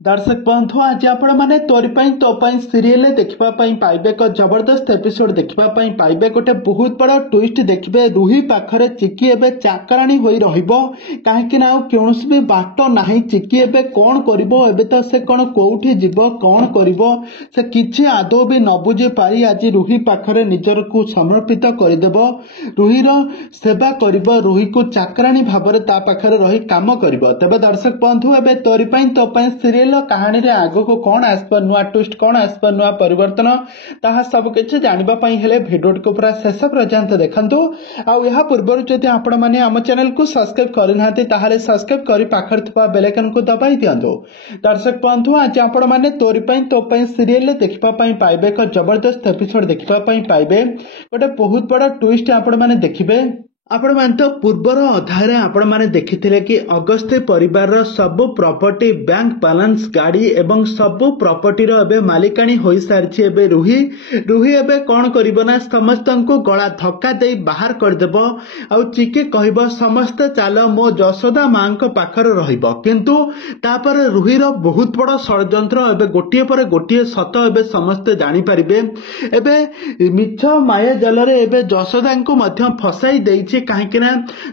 दर्शक बंधु आज आपण मैंने तोरी तो सीरियल देखा पाइबे एक जबरदस्त एपिसोड देखा पाइबे गोटे बहुत बड़ ट्विस्ट देखिए रुही पाखरे चिकी एबे चाकराणी होई रहिबो काहेकि ना कौन भी बाट नहीं चिकी एबे कौन करिबो एबे तो से कौन कोठी जीवो कौन करिबो से किछि आदौ भी न बुझी पारी आज रुही पाखरे निजर को समर्पित करदेबो रुहीर सेवा करिबो रुही को चाकराणी भाबरे ता पाखरे रही काम करिबो। तबे दर्शक बंधु एबे तोरी सीरियल कहानी रे आगो को कौन आसपा नुआ ट्विस्ट कौन आसपा नुआ परिवर्तन ताहा सब किछि जानिबा पई हेले भिडियो को पूरा शेष पर्यंत देखंतु। आउ यहा पूर्व जदि आपण माने हम चैनल को सब्सक्राइब करनाते ताहाले सब्सक्राइब करी पाखर थवा बेल आइकन को दबाई दियंतु। दर्शक बंधु आज आपण माने तोरी पई सीरियल देखिबा पई पाइबे एक जबरदस्त एपिसोड देखिबा पई पाइबे गोटे बहुत बड़ा ट्विस्ट आपण माने देखिबे। आपण मान तो पूर्वर अध्याय आपण माने देखिथिले कि अगस्ती परिवार रो सब प्रॉपर्टी बैंक बैलेंस गाड़ी एवं सब प्रॉपर्टी रो एबे मालिकाणी होई सारछि। एबे रुही एबे कोन करिबो ना समस्त को गला धक्का देई बाहर कर देबो आ चिके कहबो समस्त चाल मो जशोदा मां को पाखर रहिबो किंतु तापर रुही रो बहुत बड़ षडयंत्र एबे गोटिए पर गोटिए सत एबे समस्त जानि परिबे। एबे मिछ माया जाल रे एबे जशोदा को मध्य फसाई देछि कहीं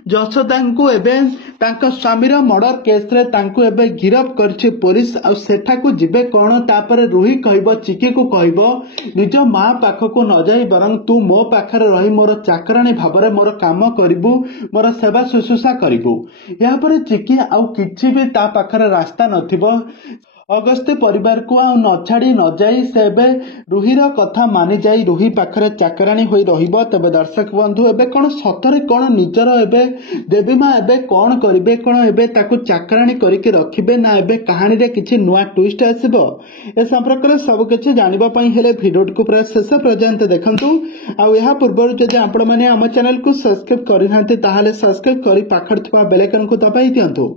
जशोदा को एवं स्वामी मर्डर केस रे तांको एबे गिरफ करछि पुलिस आ सेठा को जिबे कोन तापर रुही कहबो चिकी को कहबो निज मां पाख को न जाई बरं तू मो पाखरे रही मोर चाकराणी भाबरे मोर काम करिबू मोर सेवा शुश्रूषा करिबू। या पर चिकी आउ किछि भी ता पाखरे रास्ता नथिबो अगस्ती परिवार को आ न छाड़ी न जाई से रुहीर कथा मानि जाई रुही पाखरे चाकराणी होई रहिबो। तबे दर्शक बंधु एबे कोन सतरे कोन निजर एबे देवी मां एबे कोन करिबे कोन एबे ताकू चाकराणी करिके रखिबे ना एबे कहानी रे किछि नुआ ट्विस्ट आसीबो ए संपर्क रे सब किछि जानिबा पई हेले भिडियो को पूरा शेष पर्यंत देखंतु। आ यहा पूर्व जदि आपण माने हम चैनल को सब्सक्राइब करिनाते ताहाले सब्सक्राइब करी पाखर थवा बेल आइकन को दबाई दियंतु।